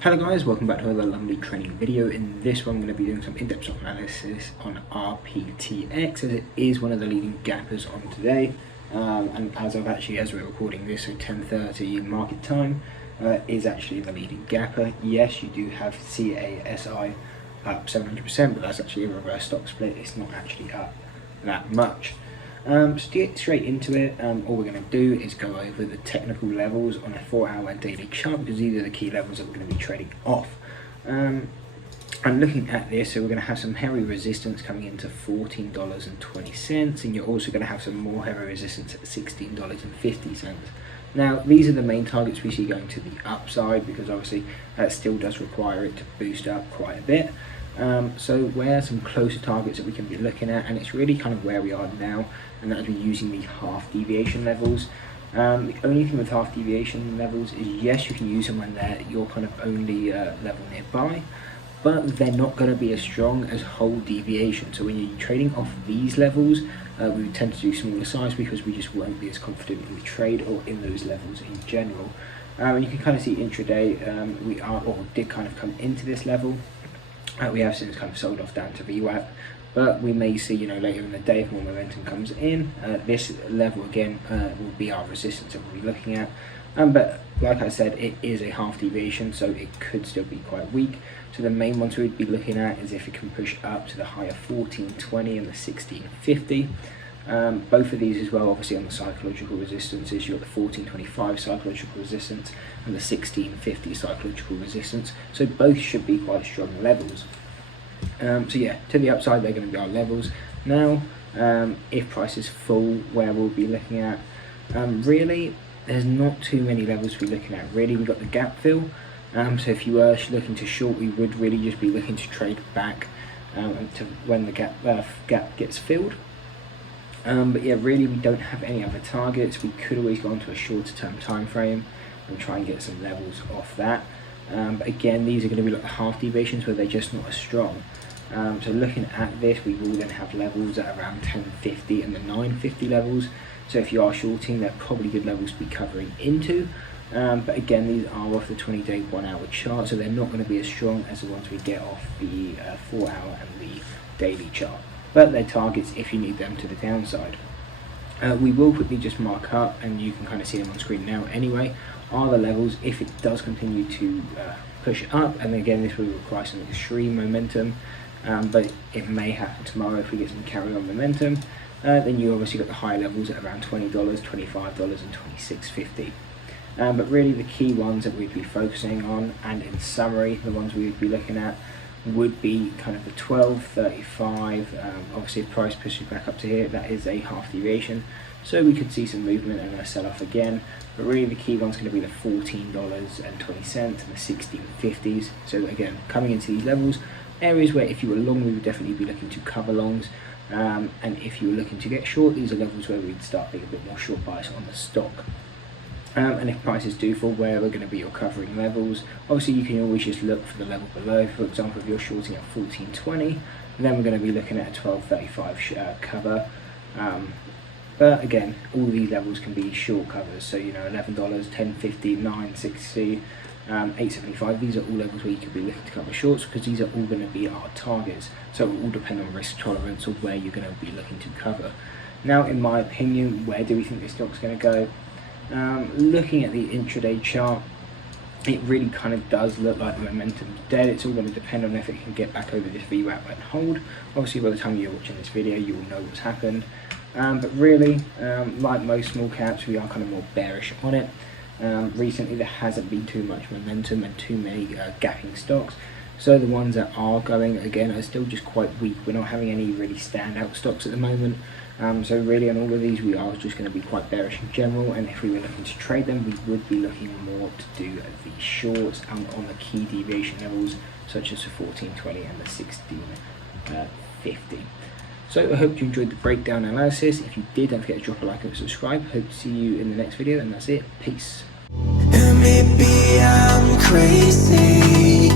Hello guys, welcome back to another lovely training video. In this one I'm going to be doing some in-depth stock analysis on RPTX, as it is one of the leading gappers on today. And as we're recording this, so 10:30 market time, is actually the leading gapper. Yes, you do have CASI up 700%, but that's actually a reverse stock split. It's not actually up that much. So to get straight into it, all we're going to do is go over the technical levels on a 4-hour daily chart, because these are the key levels that we're going to be trading off. And looking at this, so we're going to have some heavy resistance coming into $14.20, and you're also going to have some more heavy resistance at $16.50. Now, these are the main targets we see going to the upside, because obviously that still does require it to boost up quite a bit. So where are some closer targets that we can be looking at, and it's really kind of where we are now, and that is we're using the half deviation levels. The only thing with half deviation levels is, yes, you can use them when they're your kind of only level nearby, but they're not going to be as strong as whole deviation. So when you're trading off these levels, we would tend to do smaller size, because we just won't be as confident in the trade or in those levels in general. And you can kind of see intraday, we are, or did kind of come into this level. We have since kind of sold off down to VWAP, but we may see, later in the day, if more momentum comes in, this level again will be our resistance that we'll be looking at. But like I said, it is a half deviation, so it could still be quite weak. So the main ones we'd be looking at is if it can push up to the higher 1420 and the 1650. Both of these as well, obviously on the psychological resistances, you've got the 1425 psychological resistance and the 1650 psychological resistance. So both should be quite strong levels. So yeah, to the upside, they're going to be our levels. Now, if prices fall, where we'll be looking at, really, there's not too many levels to be looking at. Really, we've got the gap fill. So if you were looking to short, we would really just be looking to trade back to when the gap gets filled. But yeah, really we don't have any other targets. We could always go onto a shorter term time frame and try and get some levels off that. But again, these are going to be like the half deviations where they're just not as strong. So looking at this, we will then have levels at around 1050 and the 950 levels. So if you are shorting, they're probably good levels to be covering into. But again, these are off the 20-day 1-hour chart, so they're not going to be as strong as the ones we get off the 4-hour and the daily chart. But they're targets if you need them to the downside. We will quickly just mark up, and you can kind of see them on screen now anyway, are the levels if it does continue to push up. And again, this will require some extreme momentum, but it may happen tomorrow if we get some carry on momentum. Then you obviously got the high levels at around $20, $25 and $26.50. But really the key ones that we'd be focusing on, and in summary the ones we would be looking at, would be kind of the 12.35. Obviously if price pushes back up to here, that is a half deviation, so we could see some movement and a sell-off again. But really the key one's going to be the $14.20 and the 1650s. So again, coming into these levels, areas where if you were long, we would definitely be looking to cover longs, and if you were looking to get short, these are levels where we'd start being a bit more short bias on the stock. And if prices do fall, where are going to be your covering levels? Obviously you can always just look for the level below. For example, if you're shorting at 1420, then we're going to be looking at a 12.35 cover. But again, all these levels can be short covers, so $11, $10.50, $9.60, $8.75. These are all levels where you could be looking to cover shorts, because these are all going to be our targets. So it will all depend on risk tolerance or where you're going to be looking to cover. Now, in my opinion, where do we think this stock's going to go? Looking at the intraday chart, it really kind of does look like the momentum's dead. It's all going to depend on if it can get back over this VWAP and hold. Obviously by the time you're watching this video, you will know what's happened. But really, like most small caps, we are kind of more bearish on it. Recently there hasn't been too much momentum and too many gapping stocks. So the ones that are going, again, are still just quite weak. We're not having any really standout stocks at the moment. So really on all of these, we are just going to be quite bearish in general, and if we were looking to trade them, we would be looking more to do the shorts on the key deviation levels, such as the 1420 and the 1650. So I hope you enjoyed the breakdown analysis. If you did, don't forget to drop a like and subscribe. Hope to see you in the next video, and that's it. Peace. And maybe I'm crazy.